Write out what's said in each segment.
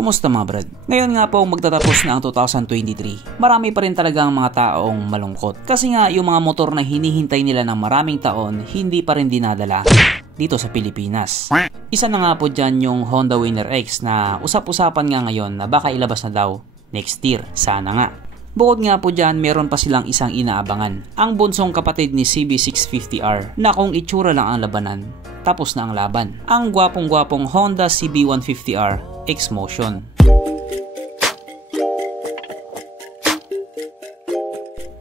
Kumusta mga brad? Ngayon nga po magtatapos na ang 2023. Marami pa rin talaga ang mga taong malungkot. Kasi nga yung mga motor na hinihintay nila ng maraming taon, hindi pa rin dinadala dito sa Pilipinas. Isa na nga po dyan yung Honda Winner X na usap-usapan nga ngayon na baka ilabas na daw next year. Sana nga. Bukod nga po dyan, meron pa silang isang inaabangan. Ang bunsong kapatid ni CB650R na kung itsura lang ang labanan, tapos na ang laban. Ang gwapong-gwapong Honda CB150R X-Motion.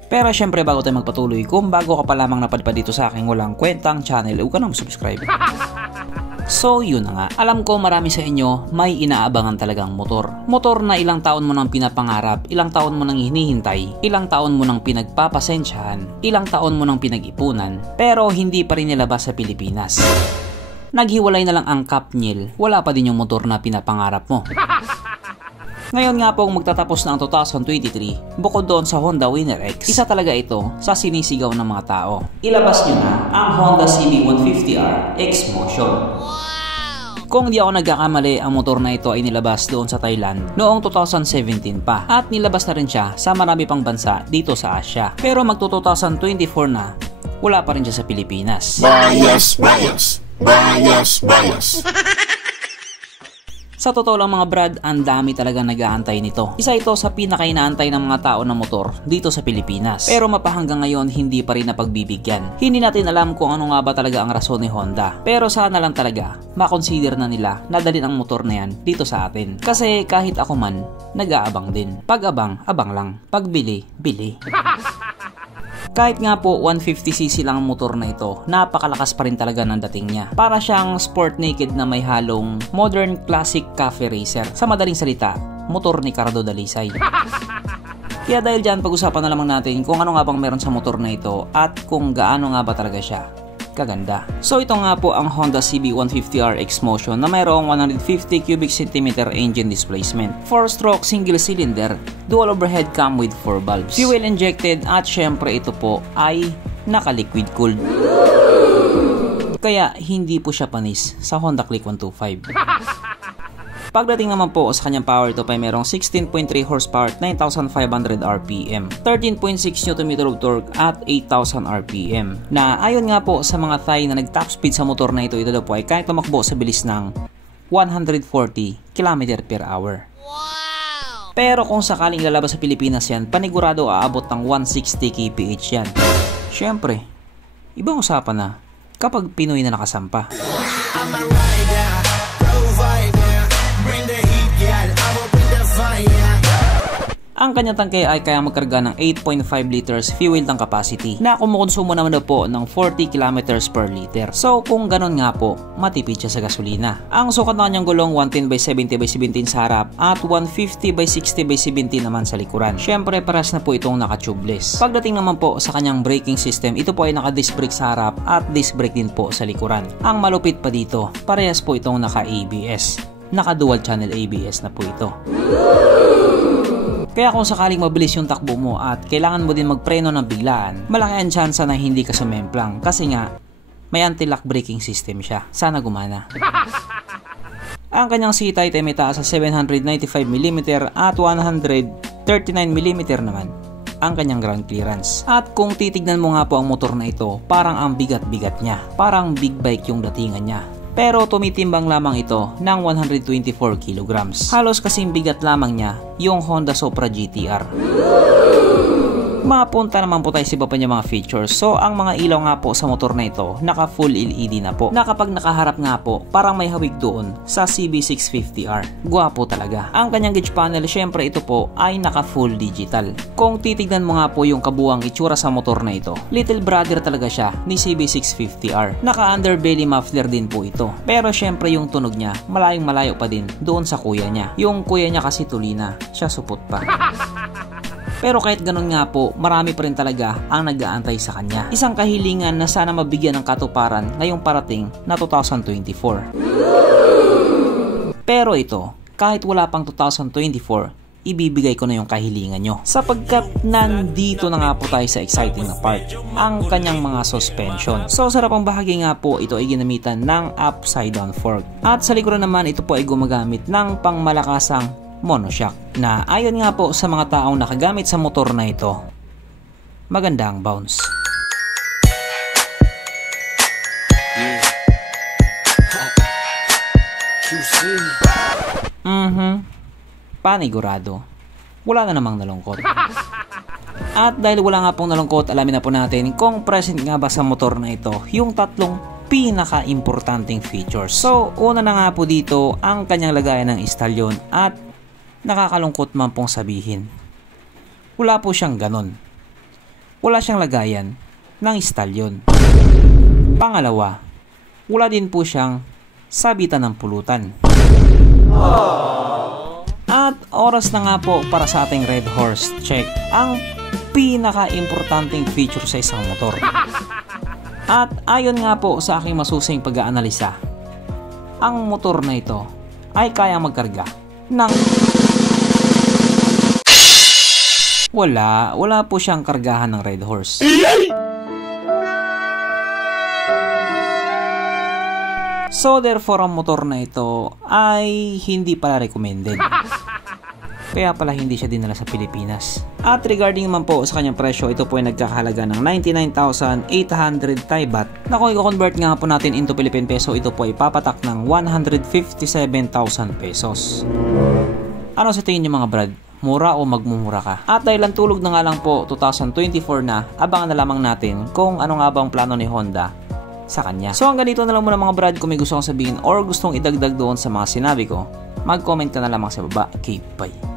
Pero syempre bago tayo magpatuloy, kung bago ka pa lamang napadpad dito sa aking walang kwentang channel, huwag ka nang subscribe. So yun na nga, alam ko marami sa inyo may inaabangan talagang motor. Motor na ilang taon mo nang pinapangarap, ilang taon mo nang hinihintay, ilang taon mo nang pinagpapasensyahan, ilang taon mo nang pinag-ipunan, pero hindi pa rin nilabas sa Pilipinas. Naghiwalay na lang ang kapnyel, wala pa din yung motor na pinapangarap mo. Ngayon nga po magtatapos na ang 2023, bukod doon sa Honda Winner X, isa talaga ito sa sinisigaw ng mga tao. Ilabas nyo na ang Honda CB150R X-Motion. Kung di ako nagkakamali, ang motor na ito ay nilabas doon sa Thailand noong 2017 pa at nilabas na rin siya sa marami pang bansa dito sa Asia. Pero magto 2024 na, wala pa rin siya sa Pilipinas. Bias. Sa totoo lang mga brad, ang dami talaga nag-aantay nito. Isa ito sa pinaka-inaantay ng mga tao na motor dito sa Pilipinas. Pero mapahanggang ngayon, hindi pa rin napagbibigyan. Hindi natin alam kung ano nga ba talaga ang rason ni Honda. Pero sana lang talaga, makonsider na nila na dalhin ang motor na yan dito sa atin. Kasi kahit ako man, nag-aabang din. Pag-abang, abang lang. Pagbili, bili. Kahit nga po 150cc lang ang motor na ito, napakalakas pa rin talaga ng dating niya. Para siyang sport naked na may halong modern classic cafe racer. Sa madaling salita, motor ni Cardo Dalisay. Kaya dahil dyan, pag-usapan na lamang natin kung ano nga bang meron sa motor na ito at kung gaano nga ba talaga siya kaganda. So ito nga po ang Honda CB150R X-Motion na mayroong 150 cubic centimeter engine displacement, 4-stroke single cylinder, dual overhead cam with 4 valves, fuel injected at syempre ito po ay naka-liquid cooled. Kaya hindi po siya panis sa Honda Click 125. Pagdating naman po sa kanyang power, ito pa ay merong 16.3 horsepower at 9,500 RPM, 13.6 Nm of torque at 8,000 RPM. Na ayon nga po sa mga Thai na nag-top speed sa motor na ito daw po ay kaya tumakbo sa bilis ng 140 km/h. Pero kung sakaling lalabas sa Pilipinas yan, panigurado aabot ng 160 kph yan. Syempre, ibang usapan na kapag Pinoy na nakasampa. Ang kanyang tangke ay kaya magkarga ng 8.5 liters fuel tank capacity na kumukonsumo naman daw po ng 40 kilometers per liter. So kung ganun nga po, matipid siya sa gasolina. Ang sukat ng kanyang gulong 110/70/17 sa harap at 150/60/70 naman sa likuran. Syempre paras na po itong naka-tubeless. Pagdating naman po sa kanyang braking system, ito po ay naka-disc brake sa harap at disc brake din po sa likuran. Ang malupit pa dito, parehas po itong naka-ABS. Naka-dual channel ABS na po ito. Kaya kung sakaling mabilis yung takbo mo at kailangan mo din magpreno ng biglaan, malaki ang tsansa na hindi ka sumemplang kasi nga may anti-lock braking system siya. Sana gumana. Ang kanyang seat height ay may taas sa 795mm at 139mm naman ang kanyang ground clearance. At kung titignan mo nga po ang motor na ito, parang ang bigat-bigat niya. Parang big bike yung datingan niya. Pero tumitimbang lamang ito ng 124 kilograms. Halos kasing bigat lamang niya yung Honda Supra GTR. Mapunta naman po tayo sa iba pa niya mga features. So ang mga ilaw nga po sa motor na ito, naka full LED na po. Na kapag nakaharap nga po, parang may hawig doon sa CB650R. Gwapo talaga. Ang kanyang gauge panel, syempre ito po ay naka full digital. Kung titignan mo nga po yung kabuwang itsura sa motor na ito, little brother talaga siya ni CB650R. Naka underbelly muffler din po ito. Pero syempre yung tunog niya, malayong malayo pa din doon sa kuya niya. Yung kuya niya kasi tulina, siya supot pa. Pero kahit ganun nga po, marami pa rin talaga ang nag-aantay sa kanya. Isang kahilingan na sana mabigyan ng katuparan ngayong parating na 2024. Pero ito, kahit wala pang 2024, ibibigay ko na yung kahilingan nyo. Sapagkat nandito na nga po tayo sa exciting na part, ang kanyang mga suspension. So sa harapang bahagi nga po, ito ay ginamitan ng upside down fork. At sa likuran naman, ito po ay gumagamit ng pangmalakasang monoshock na ayon nga po sa mga taong nakagamit sa motor na ito, maganda ang bounce. Panigurado. Wala na namang nalungkot. At dahil wala nga pong nalungkot, alamin na po natin kung present nga ba sa motor na ito yung tatlong pinaka-importanting features. So, una na nga po dito ang kanyang lagayan ng istalyon at nakakalungkot man pong sabihin, wala po siyang ganon. Wala siyang lagayan ng istalyon. Pangalawa, wala din po siyang sabitan ng pulutan. At oras na nga po para sa ating Red Horse check ang pinaka-importanting feature sa isang motor. At ayon nga po sa aking masusing pag-aanalisa, ang motor na ito ay kayang magkarga ng wala po siyang kargahan ng Red Horse. So therefore ang motor na ito ay hindi pala recommended. Kaya pala hindi siya dinala sa Pilipinas. At regarding naman po sa kanyang presyo, ito po ay nagkakahalaga ng 99,800 Thai baht na kung i-convert nga po natin into Philippine peso, ito po ay papatak ng 157,000 pesos. Ano sa tingin niyo mga brad? Mura o magmumura ka? At dahil ang tulog na nga lang po 2024 na, abangan na lamang natin kung ano nga bang plano ni Honda sa kanya. So hanggang dito na lang muna mga brad. Kung may gusto kong sabihin or gustong idagdag doon sa mga sinabi ko, mag-comment ka na lamang sa baba. Okay, bye.